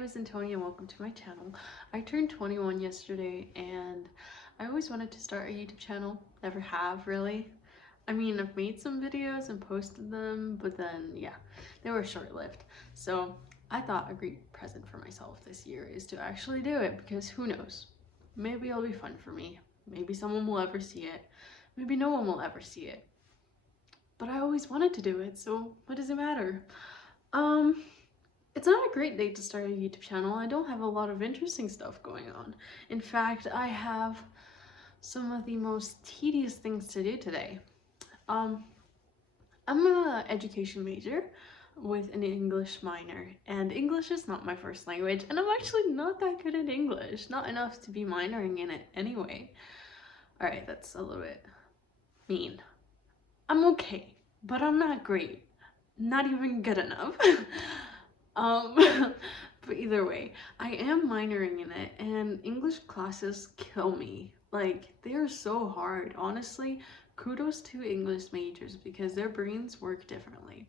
name is Antonia and welcome to my channel. I turned 21 yesterday and I always wanted to start a YouTube channel. Never have, really. I mean, I've made some videos and posted them, but then, yeah, they were short-lived. So I thought a great present for myself this year is to actually do it, because who knows? Maybe it'll be fun for me. Maybe someone will ever see it. Maybe no one will ever see it. But I always wanted to do it, so what does it matter? It's not a great day to start a YouTube channel. I don't have a lot of interesting stuff going on. In fact, I have some of the most tedious things to do today. I'm an education major with an English minor, and English is not my first language, and I'm actually not that good at English. Not enough to be minoring in it anyway. Alright, that's a little bit mean. I'm okay, but I'm not great. Not even good enough. But either way, I am minoring in it, and English classes kill me. Like, they are so hard. Honestly, kudos to English majors because their brains work differently.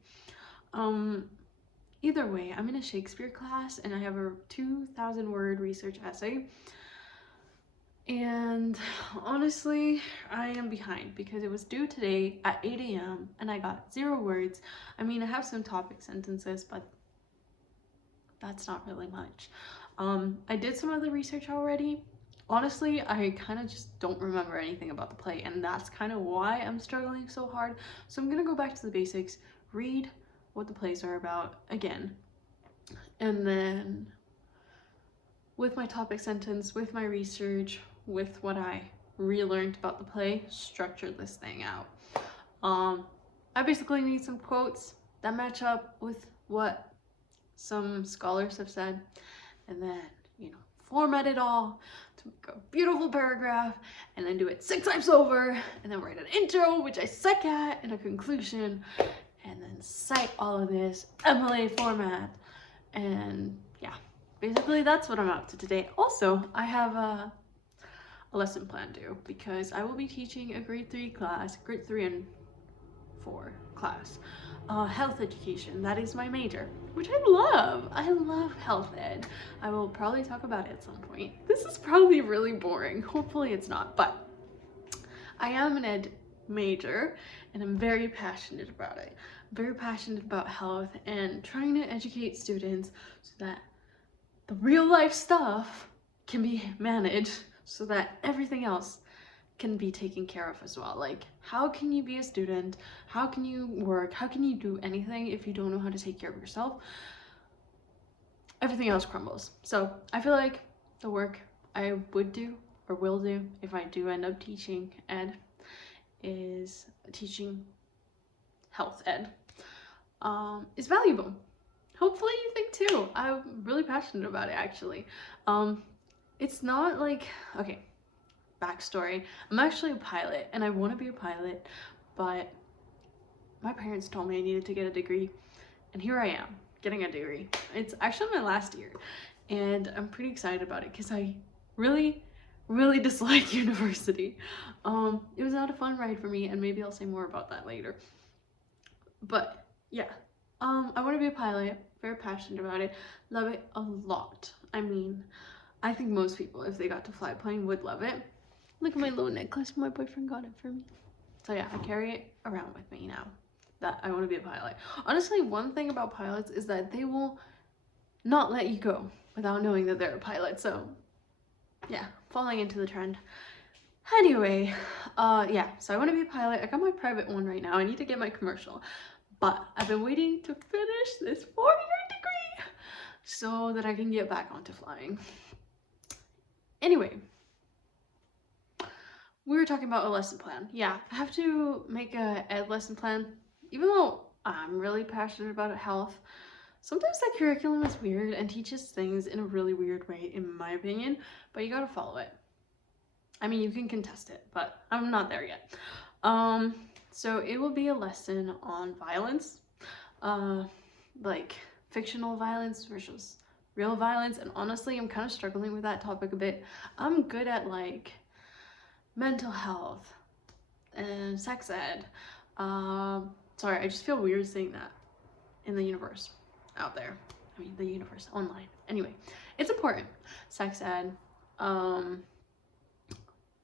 Either way, I'm in a Shakespeare class and I have a 2,000 word research essay. And honestly, I am behind because it was due today at 8 a.m. and I got 0 words. I mean, I have some topic sentences, but that's not really much. I did some other research already. Honestly, I kind of just don't remember anything about the play, and that's kind of why I'm struggling so hard. So I'm gonna go back to the basics, read what the plays are about again, and then with my topic sentence, with my research, with what I relearned about the play, structure this thing out. I basically need some quotes that match up with what some scholars have said, and then, you know, format it all to make a beautiful paragraph, and then do it 6 times over, and then write an intro, which I suck at, and a conclusion, and then cite all of this MLA format. And yeah, basically that's what I'm up to today. Also, I have a lesson plan due because I will be teaching a grade 3 class, grade 3 and 4 class, health education. That is my major, which I love. I love health ed. I will probably talk about it at some point. This is probably really boring. Hopefully it's not, but I am an ed major and I'm very passionate about it. I'm very passionate about health and trying to educate students so that the real life stuff can be managed so that everything else can be taken care of as well. Like, how can you be a student? How can you work? How can you do anything if you don't know how to take care of yourself? Everything else crumbles. So I feel like the work I would do or will do if I do end up teaching ed is teaching health ed is valuable. Hopefully you think too. I'm really passionate about it, actually. It's not like, okay, backstory. I'm actually a pilot and I want to be a pilot, but my parents told me I needed to get a degree, and here I am getting a degree. It's actually my last year and I'm pretty excited about it because I really dislike university. It was not a fun ride for me, and maybe I'll say more about that later. But yeah, I want to be a pilot, very passionate about it, love it a lot. I mean, I think most people, if they got to fly a plane, would love it. Look at my little necklace, my boyfriend got it for me. So yeah, I carry it around with me now that I want to be a pilot. Honestly, one thing about pilots is that they will not let you go without knowing that they're a pilot. So yeah, falling into the trend. Anyway, yeah, so I want to be a pilot. I got my private one right now. I need to get my commercial, but I've been waiting to finish this 4-year degree so that I can get back onto flying. Anyway, we were talking about a lesson plan. Yeah, I have to make a ed lesson plan. Even though I'm really passionate about health, sometimes that curriculum is weird and teaches things in a really weird way, in my opinion, but you gotta follow it. I mean, you can contest it, but I'm not there yet. So it will be a lesson on violence, like fictional violence versus real violence, and honestly, I'm kind of struggling with that topic a bit. I'm good at like mental health and sex ed. Sorry, I just feel weird saying that in the universe out there. I mean, the universe, online. Anyway, it's important. Sex ed.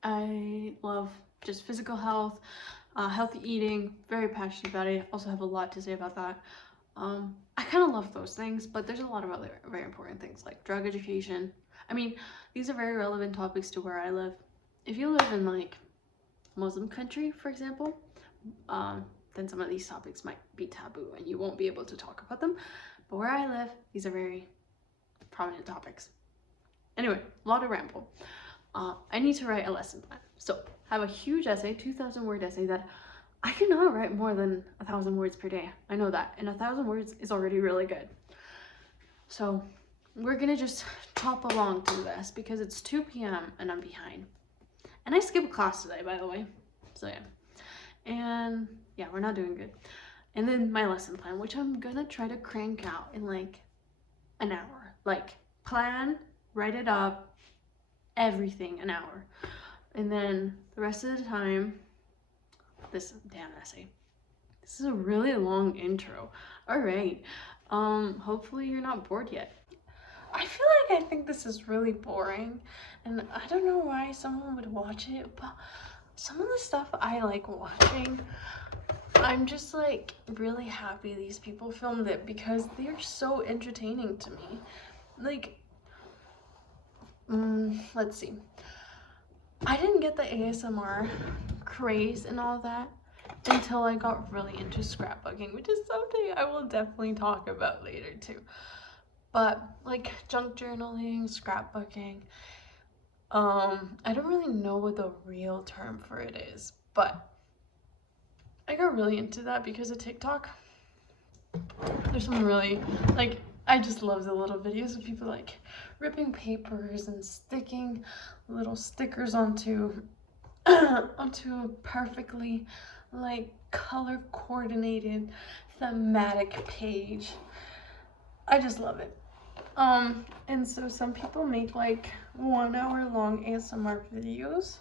I love just physical health, healthy eating, very passionate about it. Also have a lot to say about that. I kind of love those things, but there's a lot of other very important things like drug education. I mean, these are very relevant topics to where I live. If you live in like Muslim country, for example, then some of these topics might be taboo and you won't be able to talk about them. But where I live, these are very prominent topics. Anyway, a lot of ramble. I need to write a lesson plan. So I have a huge essay, 2,000 word essay that I cannot write more than 1,000 words per day. I know that, and 1,000 words is already really good. So we're gonna just chop along through this because it's 2 p.m. and I'm behind. And I skipped class today, by the way. So yeah. And yeah, we're not doing good. And then my lesson plan, which I'm gonna try to crank out in like an hour. Like plan, write it up, everything, an hour. And then the rest of the time, this damn essay. This is a really long intro. All right. Hopefully you're not bored yet. I feel like I think this is really boring, and I don't know why someone would watch it, but some of the stuff I like watching, I'm just like really happy these people filmed it because they're so entertaining to me. Like, let's see. I didn't get the ASMR craze and all that until I got really into scrapbooking, which is something I will definitely talk about later too. But like junk journaling, scrapbooking, I don't really know what the real term for it is, but I got really into that because of TikTok. There's some really, like, I just love the little videos of people like ripping papers and sticking little stickers onto onto a perfectly like color coordinated thematic page. I just love it. And so some people make like 1 hour long ASMR videos,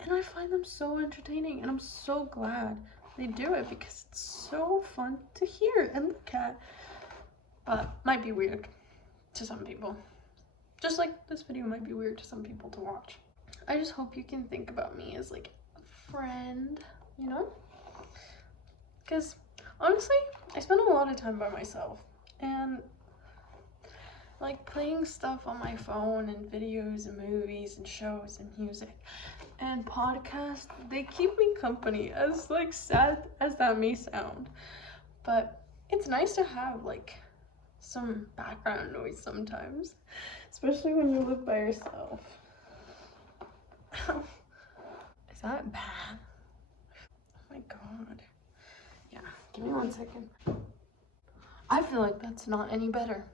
and I find them so entertaining, and I'm so glad they do it because it's so fun to hear and look at. But might be weird to some people. Just like this video might be weird to some people to watch. I just hope you can think about me as like a friend, you know? Because honestly, I spend a lot of time by myself, and like playing stuff on my phone and videos and movies and shows and music and podcasts, they keep me company, as like sad as that may sound. But it's nice to have like some background noise sometimes, especially when you live by yourself. Is that bad? Oh my god. Yeah, give me 1 second. I feel like that's not any better.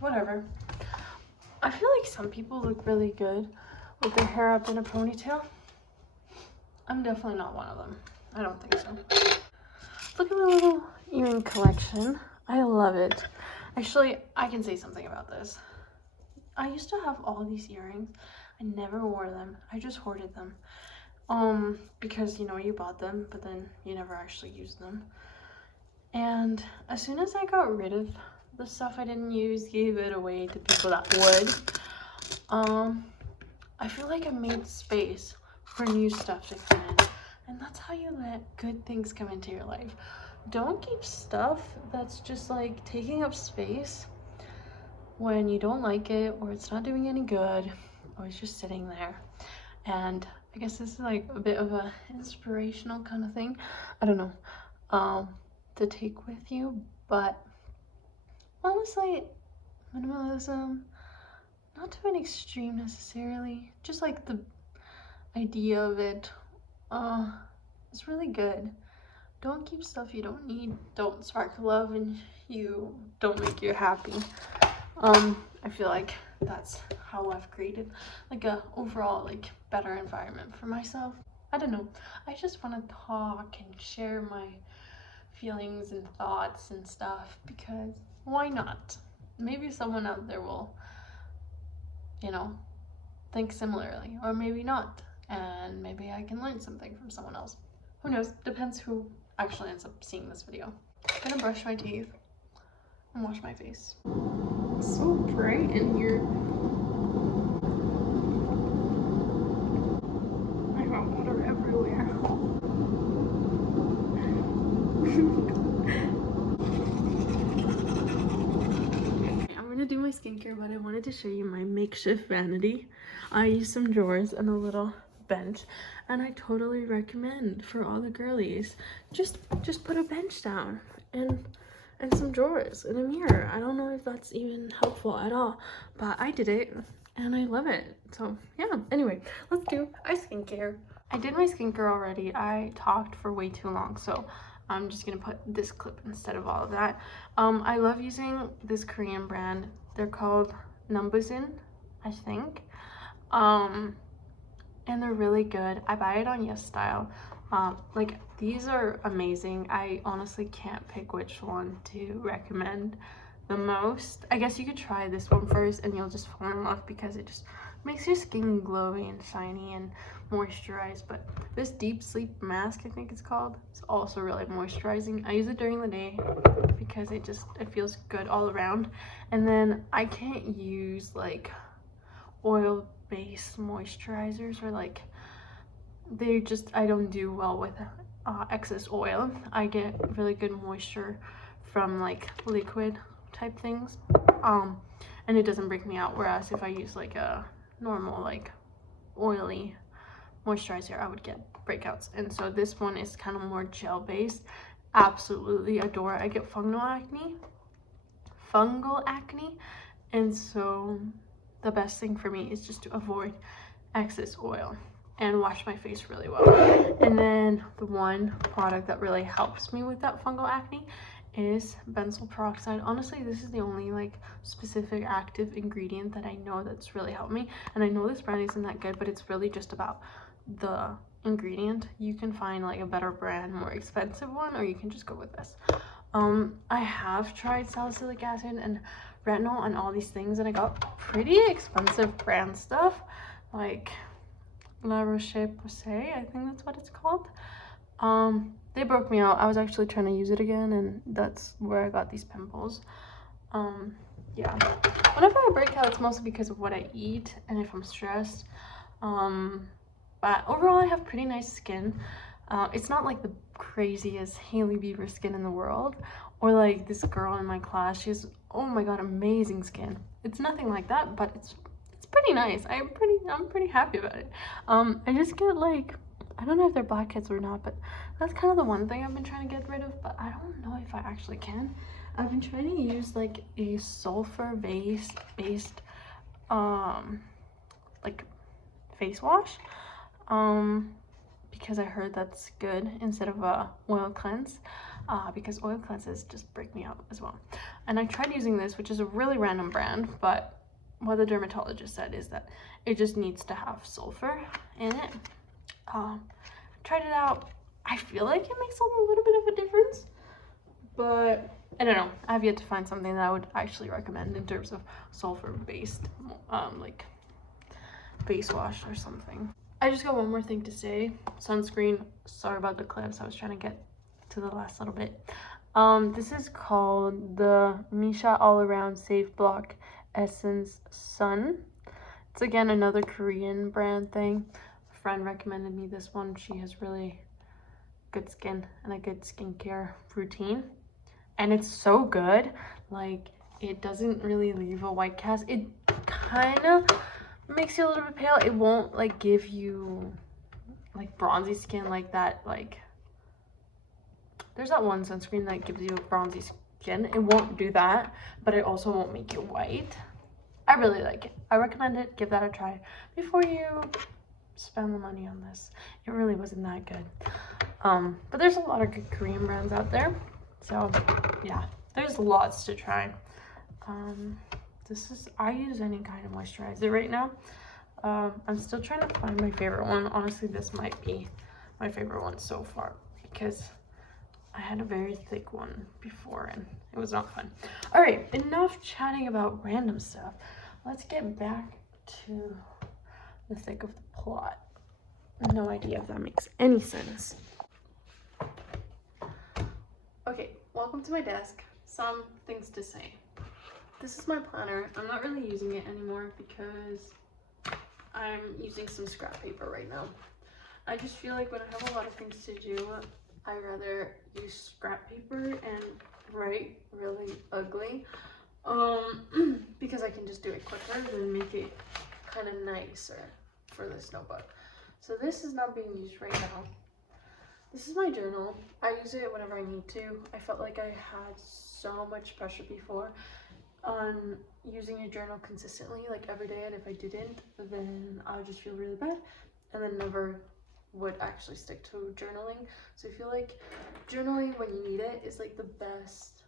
Whatever. I feel like some people look really good with their hair up in a ponytail. I'm definitely not one of them. I don't think so. Look at my little earring collection. I love it. Actually, I can say something about this. I used to have all these earrings. I never wore them. I just hoarded them. Because, you know, you bought them, but then you never actually used them. And as soon as I got rid of the stuff I didn't use, gave it away to people that would, I feel like I made space for new stuff to come in. And that's how you let good things come into your life. Don't keep stuff that's just like taking up space when you don't like it, or it's not doing any good, or it's just sitting there. And I guess this is like a bit of a inspirational kind of thing. I don't know, to take with you, but honestly, minimalism, not to an extreme necessarily, just like the idea of it, it's really good. Don't keep stuff you don't need. Don't spark love and you don't make you happy. I feel like that's how I've created like a overall like better environment for myself. I don't know. I just want to talk and share my feelings and thoughts and stuff because why not? Maybe someone out there will, you know, think similarly, or maybe not, and maybe I can learn something from someone else. Who knows? Depends who actually ends up seeing this video. I'm gonna brush my teeth and wash my face. It's so bright in here. I got water everywhere. I'm gonna do my skincare, but I wanted to show you my makeshift vanity. I used some drawers and a little bench, and I totally recommend for all the girlies, just put a bench down and some drawers and a mirror. I don't know if that's even helpful at all, but I did it and I love it. So yeah, anyway, let's do our skincare. I did my skincare already. I talked for way too long, so I'm just gonna put this clip instead of all of that. I love using this Korean brand. They're called Numbuzin, I think. And they're really good. I buy it on Yes Style. Like, these are amazing. I honestly can't pick which one to recommend the most. I guess you could try this one first and you'll just fall in love because it just makes your skin glowy and shiny and moisturized. But this deep sleep mask, I think it's called, it's also really moisturizing. I use it during the day because it feels good all around. And then I can't use like oil-based moisturizers, or like I don't do well with excess oil. I get really good moisture from like liquid type things, and it doesn't break me out, whereas if I use like a normal like oily moisturizer, I would get breakouts. And so this one is kind of more gel based. Absolutely adore it. I get fungal acne, and so the best thing for me is just to avoid excess oil and wash my face really well. And then the one product that really helps me with that fungal acne is benzoyl peroxide. Honestly, this is the only like specific active ingredient that I know that's really helped me. And I know this brand isn't that good, but it's really just about the ingredient. You can find like a better brand, more expensive one, or you can just go with this. I have tried salicylic acid and retinol and all these things, and I got pretty expensive brand stuff like La Roche-Posay, I think that's what it's called. They broke me out. I was actually trying to use it again, and that's where I got these pimples. Yeah, whenever I break out, it's mostly because of what I eat and if I'm stressed. But overall, I have pretty nice skin. It's not like the craziest Hailey Bieber skin in the world, or like this girl in my class. She has, oh my god, amazing skin. It's nothing like that, but it's pretty nice. I'm pretty happy about it. I just get like, I don't know if they're blackheads or not, but that's kind of the one thing I've been trying to get rid of, but I don't know if I actually can. I've been trying to use like a sulfur based like face wash, because I heard that's good instead of a oil cleanse, because oil cleanses just break me out as well. And I tried using this, which is a really random brand, but what the dermatologist said is that it just needs to have sulfur in it. Tried it out. I feel like it makes a little bit of a difference, but I don't know. I have yet to find something that I would actually recommend in terms of sulfur based like face wash or something. I just got one more thing to say. Sunscreen. Sorry about the clips. I was trying to get to the last little bit. This is called the Misha All Around Safe Block Essence Sun. It's again another Korean brand thing. A friend recommended me this one. She has really good skin and a good skincare routine, and it's so good. Like, it doesn't really leave a white cast. It kind of makes you a little bit pale. It won't like give you like bronzy skin like that. Like, there's that one sunscreen that gives you a bronzy skin. It won't do that, but it also won't make you white. I really like it. I recommend it. Give that a try before you spend the money on this. It really wasn't that good. But there's a lot of good Korean brands out there. So yeah, there's lots to try. I use any kind of moisturizer right now. I'm still trying to find my favorite one. Honestly, this might be my favorite one so far because I had a very thick one before and it was not fun. All right, enough chatting about random stuff. Let's get back to the thick of the plot. No idea if that makes any sense. Okay, welcome to my desk. Some things to say. this is my planner. I'm not really using it anymore because I'm using some scrap paper right now. I just feel like when I have a lot of things to do, I rather use scrap paper and write really ugly, because I can just do it quicker than make it kind of nicer for this notebook. So this is not being used right now. This is my journal. I use it whenever I need to. I felt like I had so much pressure before on using a journal consistently, like every day, and if I didn't, then I would just feel really bad and then never would actually stick to journaling. So I feel like journaling when you need it is like the best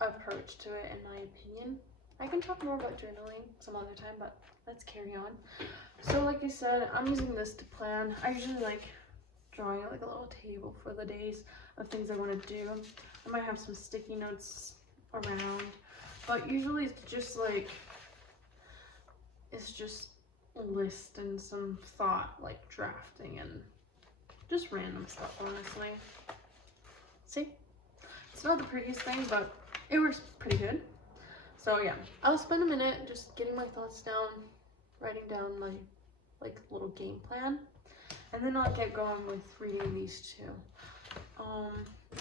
approach to it, in my opinion. I can talk more about journaling some other time, but let's carry on. So like I said, I'm using this to plan. I usually like drawing like a little table for the days of things I want to do. I might have some sticky notes around, but usually it's just like, it's just a list and some thought, like drafting and just random stuff, honestly. See, it's not the prettiest thing, but it works pretty good. So yeah, I'll spend a minute just getting my thoughts down, writing down my like little game plan, and then I'll get going with reading these two.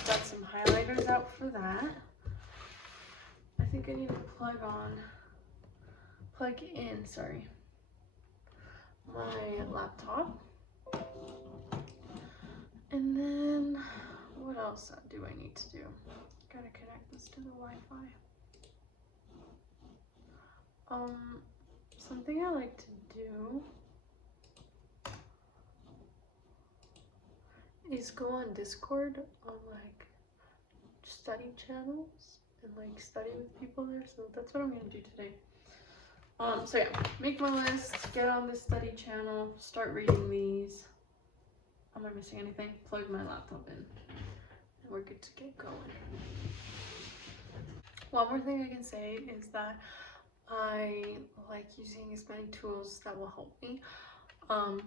Got some highlighters out for that. I think I need to plug in, sorry, my laptop. And then what else do I need to do? Gotta connect this to the Wi-Fi. Something I like to do is go on Discord on like study channels and like study with people there. So that's what I'm gonna do today. So yeah, make my list, get on this study channel, start reading these. Am I missing anything? Plug my laptop in, and we're good to get going. One more thing I can say is that I like using as many tools that will help me.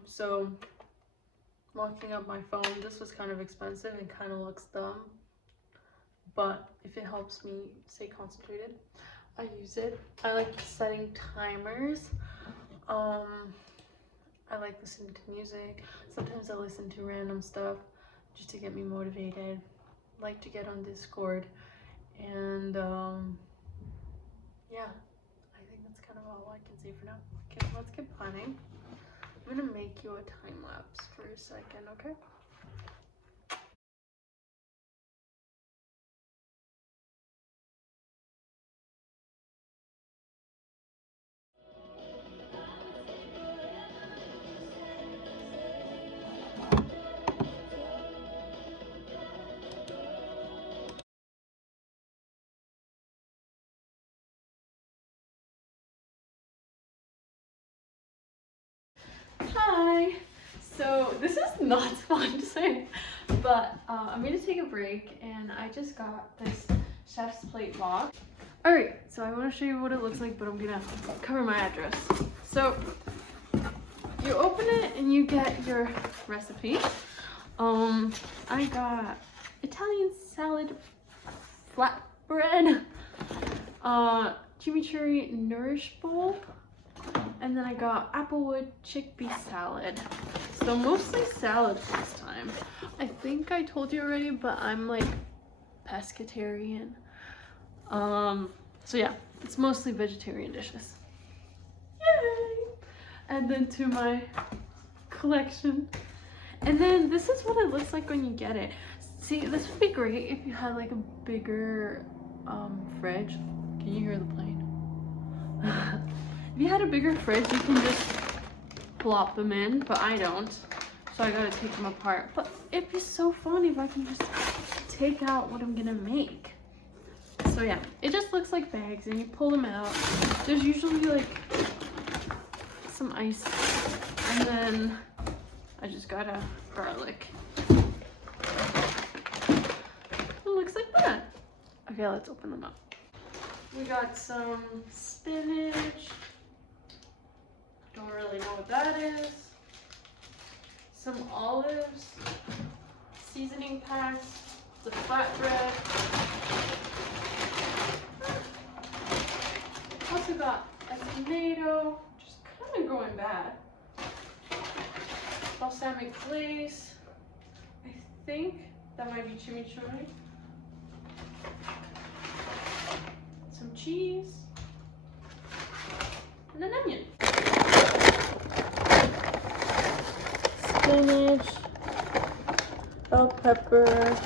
So locking up my phone, this was kind of expensive and kind of looks dumb, but if it helps me stay concentrated, I use it. I like setting timers. I like listening to music. Sometimes I listen to random stuff just to get me motivated. I like to get on Discord, and yeah, I think that's kind of all I can say for now. Okay, let's get planning. I'm gonna make you a time lapse for a second, okay? Hi! So this is not fun to say, but I'm gonna take a break, and I just got this chef's plate box. Alright, so I want to show you what it looks like, but I'm gonna cover my address. So you open it and you get your recipe. I got Italian salad flatbread, chimichurri nourish bowl, and then I got applewood chickpea salad. So mostly salad this time. I think I told you already, but I'm like pescatarian. So yeah, it's mostly vegetarian dishes. Yay! And then to my collection. And then this is what it looks like when you get it. See, this would be great if you had like a bigger fridge. Can you hear the plane? If you had a bigger fridge, you can just plop them in, but I don't. So I gotta take them apart. But it'd be so fun if I can just take out what I'm gonna make. So yeah, it just looks like bags and you pull them out. There's usually like some ice, and then I just got a garlic. It looks like that. Okay, let's open them up. We got some spinach. Don't really know what that is. Some olives, seasoning packs, the flatbread. got a tomato, which is kind of going bad. Balsamic glaze. I think that might be chimichurri. Some cheese. And an onion. Spinach. Bell pepper.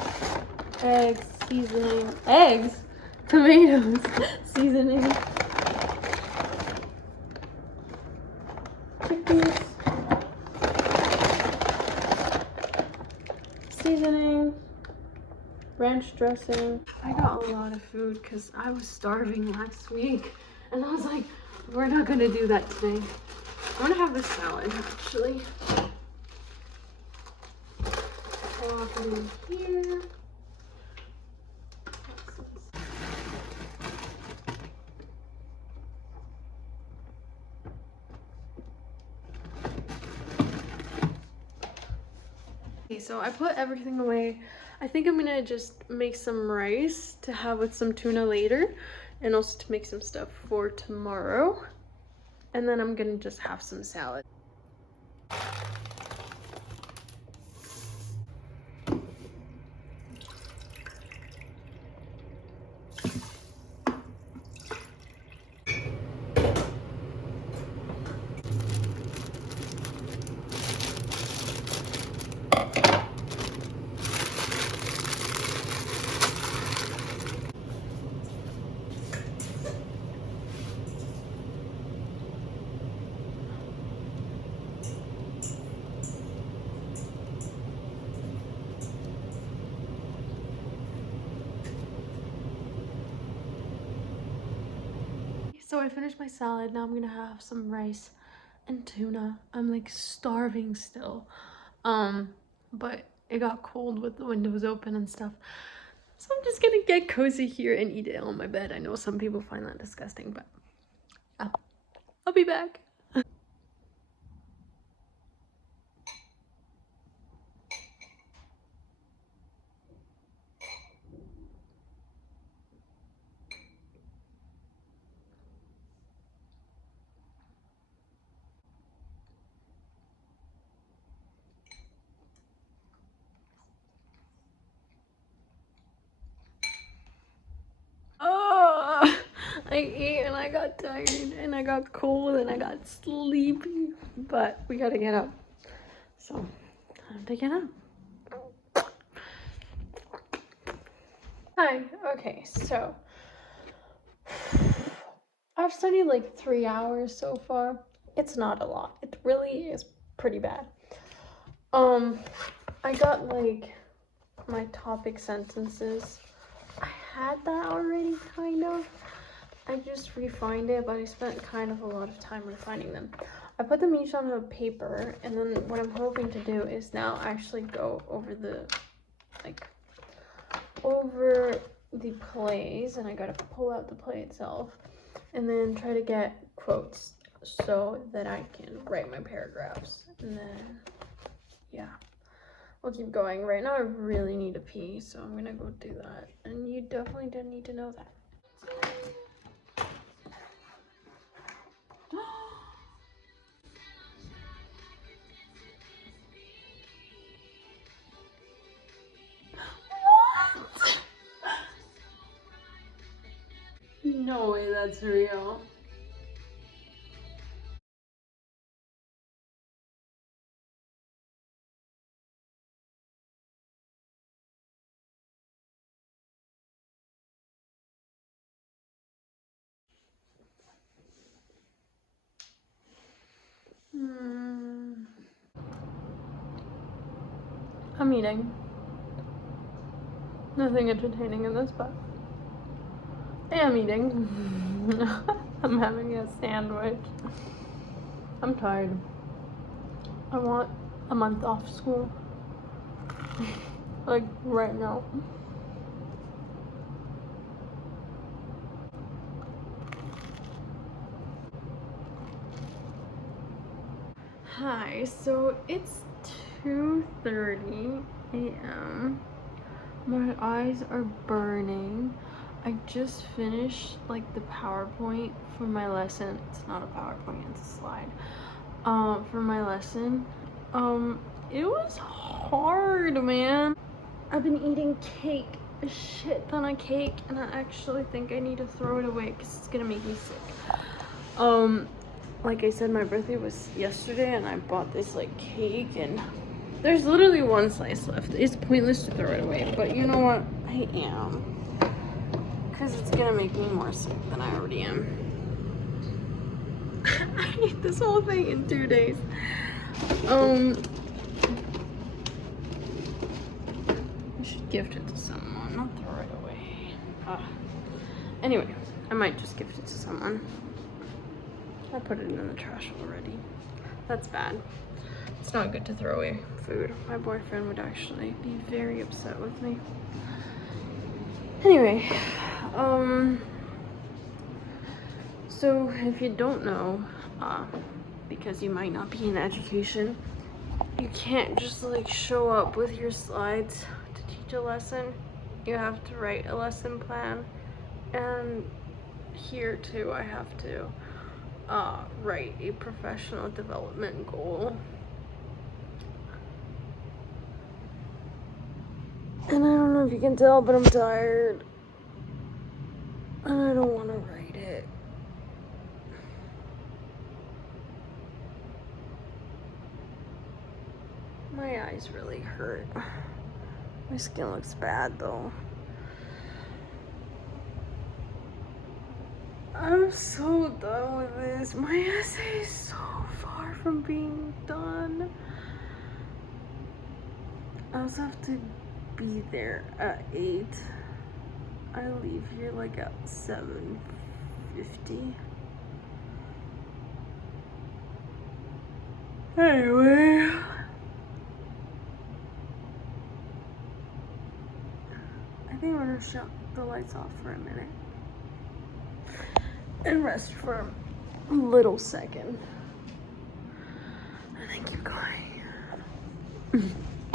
Eggs. Seasoning. Eggs? Tomatoes. Seasoning. Chickpeas. Seasoning. Ranch dressing. I got a lot of food because I was starving last week. And I was like, we're not gonna do that today. I'm gonna have this salad actually. Pop it in here. Okay, so I put everything away. I think I'm gonna just make some rice to have with some tuna later, and also to make some stuff for tomorrow. And then I'm gonna just have some salad. So I finished my salad. Now I'm gonna have some rice and tuna. I'm like starving still. But it got cold with the windows open and stuff. So I'm just gonna get cozy here and eat it on my bed. I know some people find that disgusting, but I'll be back. Oh, I ate and I got tired and I got cold and I got sleepy, but we gotta get up. So, time to get up. Hi, okay, so I've studied like 3 hours so far. It's not a lot. It really is pretty bad. I got like my topic sentences. I had that already, kind of. I just refined it, but I spent kind of a lot of time refining them. I put them each on a paper, and then what I'm hoping to do is now actually go over the, over the plays, and I gotta pull out the play itself, and then try to get quotes so that I can write my paragraphs, and then, yeah. We'll keep going. Right now I really need to pee, so I'm gonna go do that. And you definitely didn't need to know that. What? No way that's real. I'm eating. Nothing entertaining in this, but I am eating. I'm having a sandwich. I'm tired. I want a month off school. Like right now. Hi, so it's 2:30 a.m. My eyes are burning. I just finished like the PowerPoint for my lesson. It's not a PowerPoint, it's a slide. For my lesson. It was hard, man. I've been eating cake, a shit ton of cake, and I actually think I need to throw it away because it's gonna make me sick. Like I said, my birthday was yesterday, and I bought this like cake, and there's literally one slice left. It's pointless to throw it away, but you know what? I am. Because it's gonna make me more sick than I already am. I ate this whole thing in 2 days. I should gift it to someone, not throw it away. Anyway, I might just gift it to someone. I put it in the trash already. That's bad. It's not good to throw away food. My boyfriend would actually be very upset with me. Anyway, so if you don't know, because you might not be in education, you can't just like show up with your slides to teach a lesson. You have to write a lesson plan, and here too I have to write a professional development goal. And I don't know if you can tell, but I'm tired. And I don't want to write it. My eyes really hurt. My skin looks bad though. I'm so done with this. My essay is so far from being done. I also have to be there at 8. I leave here like at 7:50. Anyway. I think I'm gonna shut the lights off for a minute and rest for a little second. And then keep going.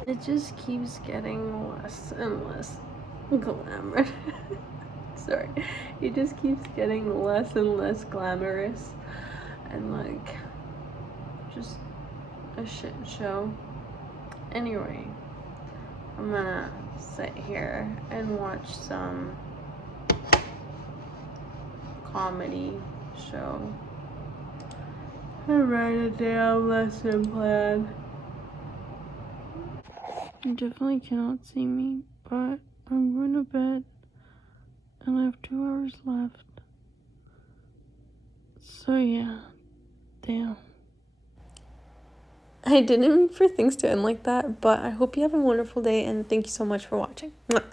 It just keeps getting less and less glamorous. Sorry. It just keeps getting less and less glamorous and like just a shit show. Anyway, I'm gonna sit here and watch some comedy show and write a damn lesson plan. You definitely cannot see me, but I'm going to bed and I have 2 hours left. So yeah, damn. I didn't mean for things to end like that, but I hope you have a wonderful day and thank you so much for watching. Mwah.